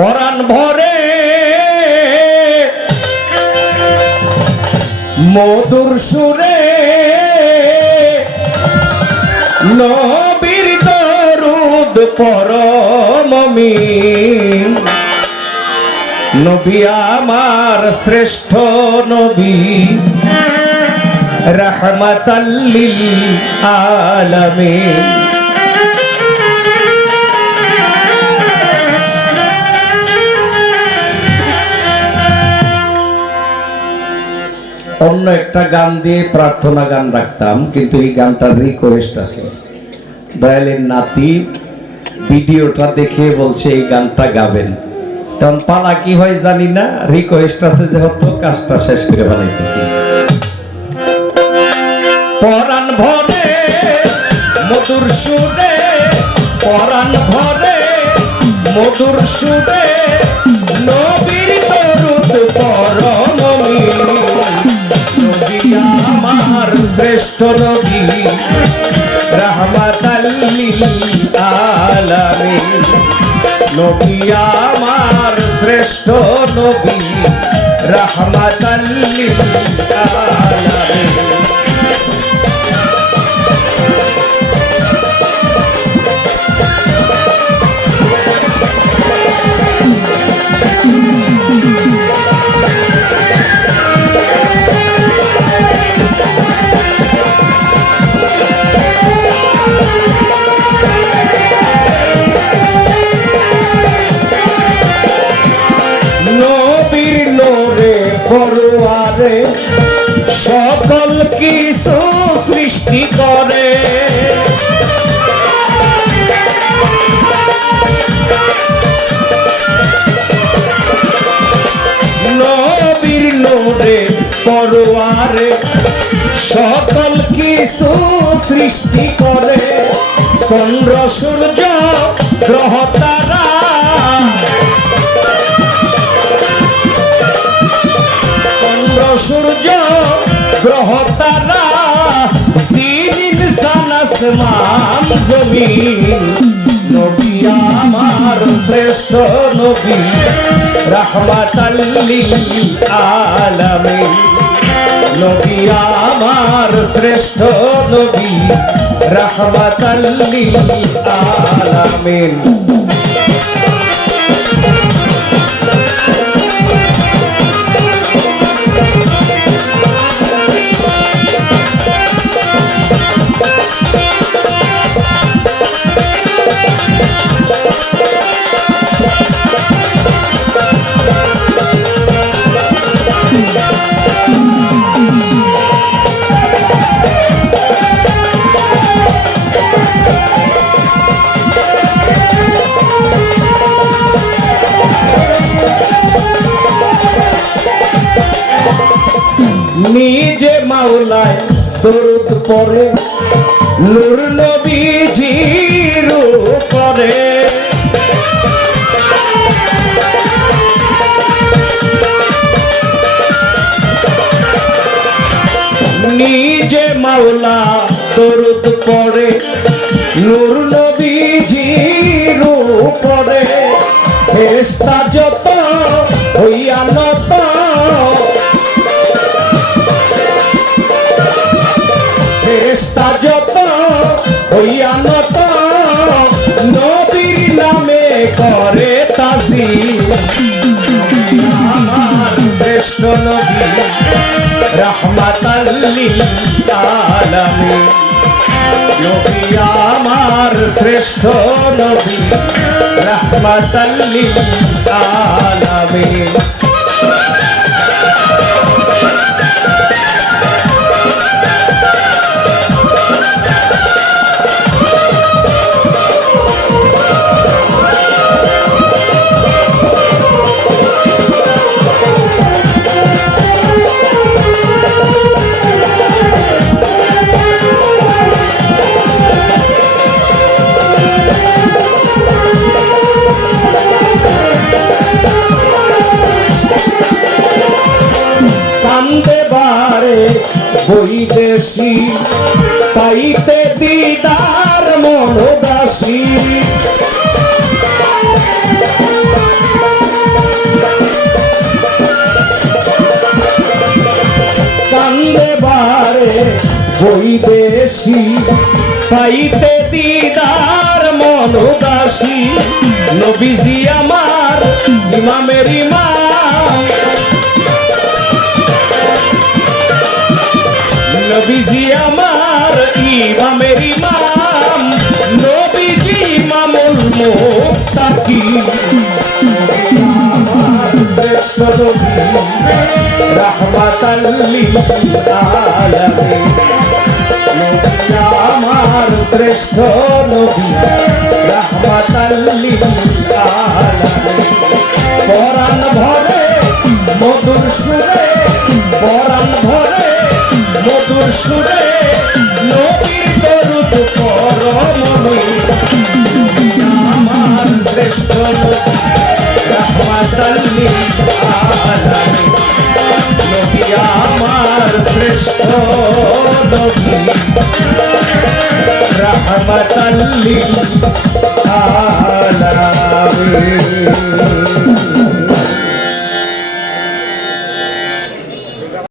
পরাণ ভরে। মধুর সুরে নবীর দরুদ পরমমি নবী আমার শ্রেষ্ঠ নবী। রহমতাল্লিল আলামিন। অন্য একটা গান দিয়ে প্রার্থনা গান রাখতাম, কিন্তু এই গানটার রিকোয়েস্ট আছে। দয়ালের নাতি ভিডিওটা দেখে বলছে, এই গানটা গাবেন। তখন পালা কি হয় জানি না রিকোয়েস্ট আছে যে যেহেতু কাজটা শেষ করে বানাইতেছি। পরাণ ভরে, মধুর সুরে, পরাণ ভরে, মধুর সুরে নবী রহমাতাল্লিল আলামিন। নবী আমার শ্রেষ্ঠ নবী। রহমাতাল্লিল আলামিন। সকল কিছু সৃষ্টি করে। নবীর নোরে পড়ুয়ারে সকল কিছু সৃষ্টি করে। চন্দ্র সূর্য গ্রহ তারা মান জমিন নবী আমার শ্রেষ্ঠ নবী। রহমাতাল্লিল আলামিন নবী আমার শ্রেষ্ঠ নবী। রহমাতাল্লিল আলামিন নিজে মাওলায় দরুদ পরে নূর নবীজির করে নিজে মাওলা দরুদ পরে নূর নবীজির করে ফেরেশতা যত যত হইয়া নত, নবীর নামে করে তাসি। শ্রেষ্ঠ নবী রহমাতাল্লিল আলামিন নবী আমার শ্রেষ্ঠ নবী রহমাতাল্লিল আলামিন Φοήτε εσύ. Τα είχτε δίδαρ μόνο δασί Κάντε βάρε. Φοήτε εσύ. Τα είχτε δίδαρ μόνο δασί Νοβίζει αμάρ. Είμαμε ρημάρ নবীজি আমার ইমামের ইমাম নবীজি ইমামুল মুত্তাকি আমার শ্রেষ্ঠ নবী, রাহমাতাল লিল আলামিন। নবী আমার শ্রেষ্ঠ নবী, রাহমাতাল আমার শ্রেষ্ঠ নবী রহমাতাল